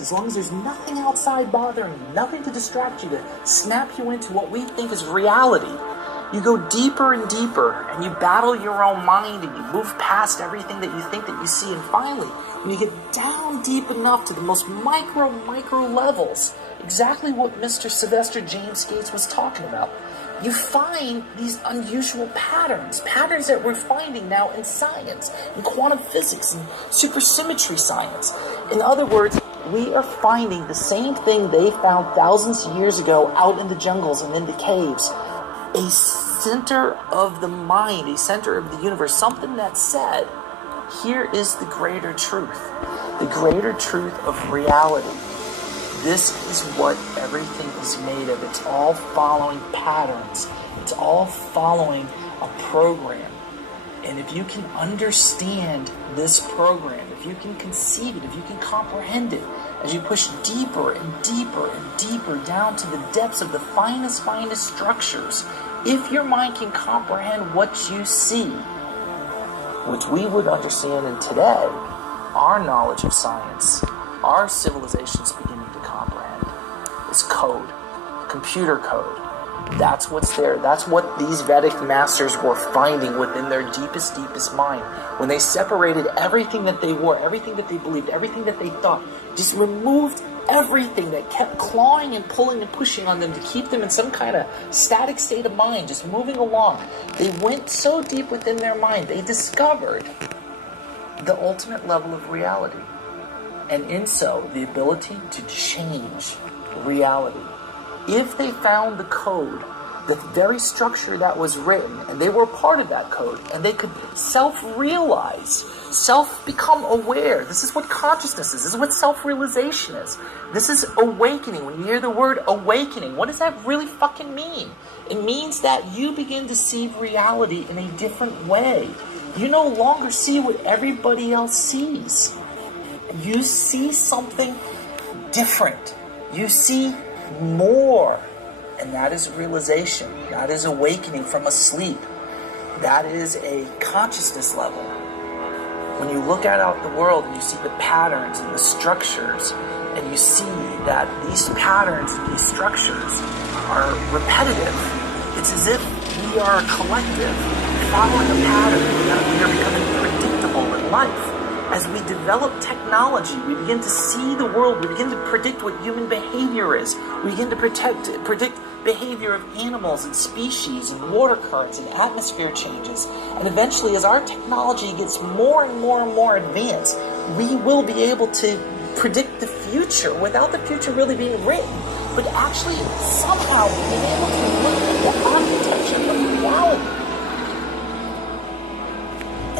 as long as there's nothing outside bothering you, nothing to distract you, to snap you into what we think is reality, you go deeper and deeper, and you battle your own mind, and you move past everything that you think that you see, and finally, when you get down deep enough to the most micro levels, exactly what Mr. Sylvester James Gates was talking about, you find these unusual patterns that we're finding now in science, in quantum physics, and supersymmetry science. In other words, we are finding the same thing they found thousands of years ago out in the jungles and in the caves. A center of the mind, a center of the universe, something that said, here is the greater truth of reality. This is what everything is made of. It's all following patterns. It's all following a program. And if you can understand this program, if you can conceive it, if you can comprehend it, as you push deeper and deeper and deeper down to the depths of the finest structures, if your mind can comprehend what you see, which we would understand in today, our knowledge of science, our civilization's beginning to comprehend, is code, computer code. That's what's there. That's what these Vedic masters were finding within their deepest mind. When they separated everything that they were, everything that they believed, everything that they thought, just removed everything that kept clawing and pulling and pushing on them to keep them in some kind of static state of mind, just moving along. They went so deep within their mind, they discovered the ultimate level of reality. And in so, the ability to change reality. If they found the code, the very structure that was written, and they were part of that code, and they could self-realize, self-become aware. This is what consciousness is. This is what self-realization is. This is awakening. When you hear the word awakening, what does that really fucking mean? It means that you begin to see reality in a different way. You no longer see what everybody else sees. You see something different. You see more. And that is realization. That is awakening from a sleep. That is a consciousness level. When you look out the world and you see the patterns and the structures, and you see that these patterns and these structures are repetitive, it's as if we are a collective following a pattern, that we are becoming predictable in life. As we develop technology, we begin to see the world, we begin to predict what human behavior is, we begin to predict behavior of animals and species and water currents and atmosphere changes. And eventually, as our technology gets more and more advanced, we will be able to predict the future without the future really being written, but actually somehow being able to look at the architecture of reality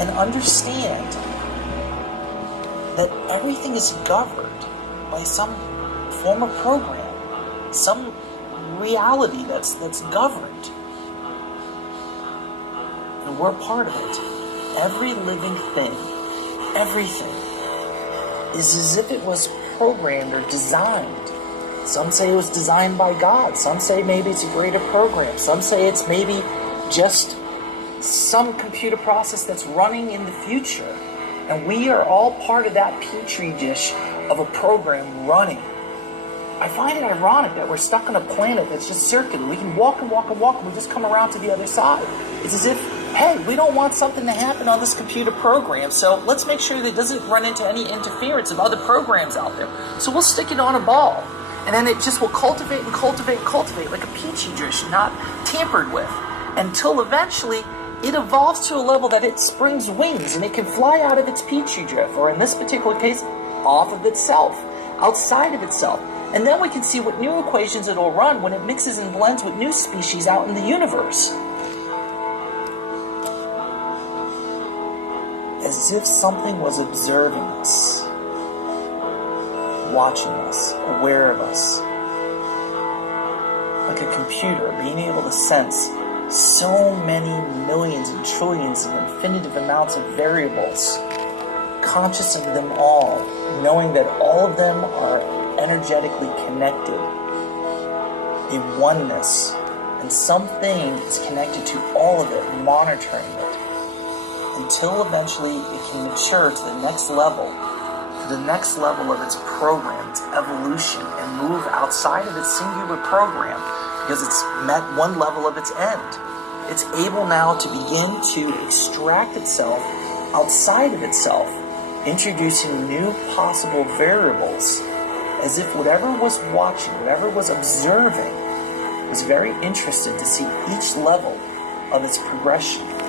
and understand that everything is governed by some form of program, some reality that's governed. And we're a part of it. Every living thing, everything, is as if it was programmed or designed. Some say it was designed by God. Some say maybe it's a greater program. Some say it's maybe just some computer process that's running in the future. And we are all part of that petri dish of a program running. I find it ironic that we're stuck on a planet that's just circular. We can walk and we just come around to the other side. It's as if, hey, we don't want something to happen on this computer program, so let's make sure that it doesn't run into any interference of other programs out there. So we'll stick it on a ball. And then it just will cultivate like a petri dish, not tampered with, until eventually it evolves to a level that it springs wings and it can fly out of its petri dish, or in this particular case, off of itself, outside of itself. And then we can see what new equations it'll run when it mixes and blends with new species out in the universe. As if something was observing us, watching us, aware of us. Like a computer being able to sense so many millions and trillions and infinitive amounts of variables, conscious of them all, knowing that all of them are energetically connected, a oneness, and something is connected to all of it, monitoring it, until eventually it can mature to the next level to the next level of its program, its evolution, and move outside of its singular program because it's met one level of its end. It's able now to begin to extract itself outside of itself, introducing new possible variables, as if whatever was watching, whatever was observing, was very interested to see each level of its progression.